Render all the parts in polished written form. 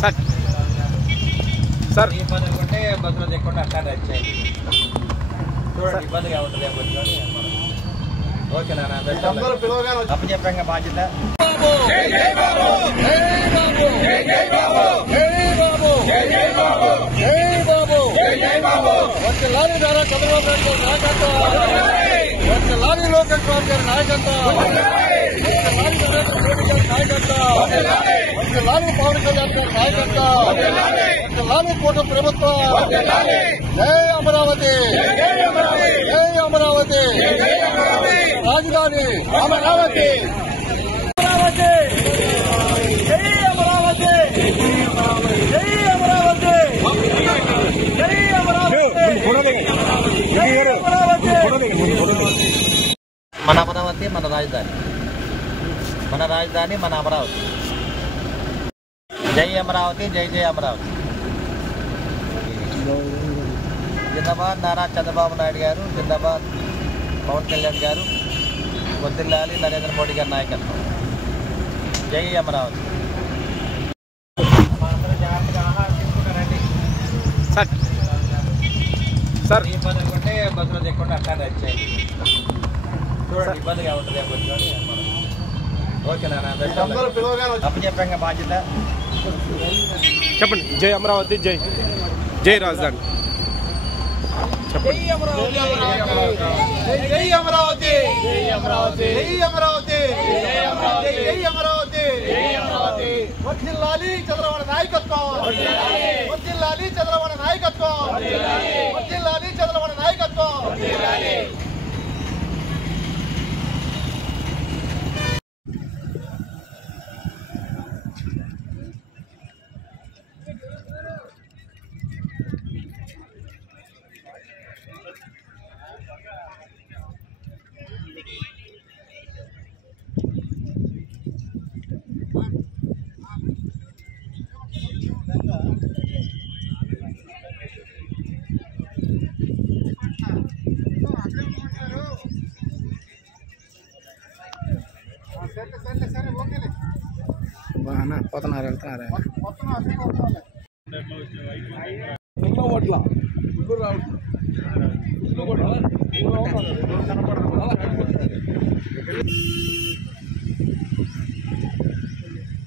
Sir sir ఇబ్బంది అనుకుంటే బస్సులో దిక్కుండా అట్లా రైట్ చేయండి. చూడండి ఇబ్బందిగా ఉంటుంది కొంచెం. ఓకేనా? అప్పచెప్పంగా బాధ్యత. కూటమి ప్రభుత్వం. జై అమరావతి, జై అమరావతి, రాజధాని అమరావతి, అమరావతి, జై అమరావతి, జై అమరావతి, జై అమరావతి. మన అమరావతి మన రాజధాని, మన రాజధాని మన అమరావతి. జై అమరావతి, జై జై అమరావతి. జిందాబాద్ నారా చంద్రబాబు నాయుడు గారు, జిందాబాద్ పవన్ కళ్యాణ్ గారు, వర్ధిల్లాలి నరేంద్ర మోడీ గారి నాయకత్వం. జై అమరావతి. జాగ్రత్తగా ఆహారం తీసుకుంటారండి. సార్ సార్ ఇబ్బంది అనుకుంటే బస్సులో దిక్కుండా అట్లా రైట్ చేయండి. చూడండి ఇబ్బందిగా ఉంటుంది కొంచెం. ఓకేనా? అప్పచెప్పంగా బాధ్యత. చెప్పండి. జై అమరావతి, జై జై రాజధాని. చెప్పండి. జై అమరావతి, జై అమరావతి, జై అమరావతి, జై అమరావతి, జై అమరావతి, జై అమరావతి. వర్ధిల్లాలి చంద్రబాబు నాయకత్వం, వర్ధిల్లాలి చంద్రబాబు నాయకత్వం, వర్ధిల్లాలి చంద్రబాబు నాయకత్వం. పోతున్నారు, వెళ్తున్నారా?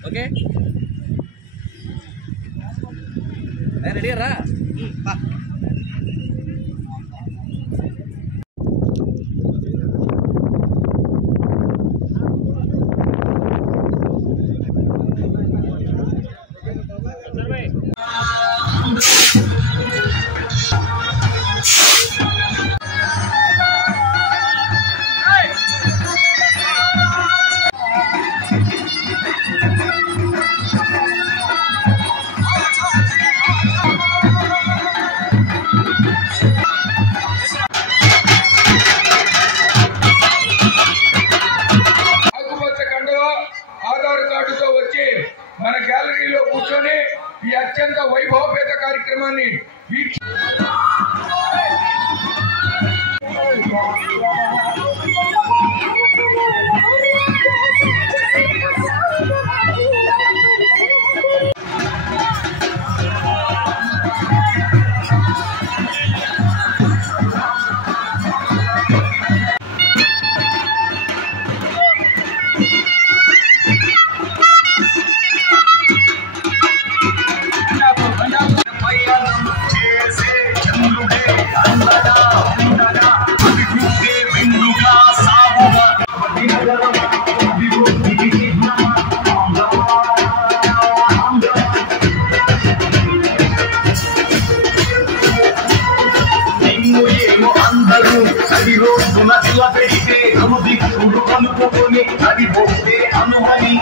ఓకే రెడీ రా. ఆధార్ కార్డుతో వచ్చి మన గ్యాలరీలో కూర్చొని ఈ అత్యంత వైభవపేత కార్యక్రమాన్ని పెడితే అనుకోని అది పోతే అనుహరి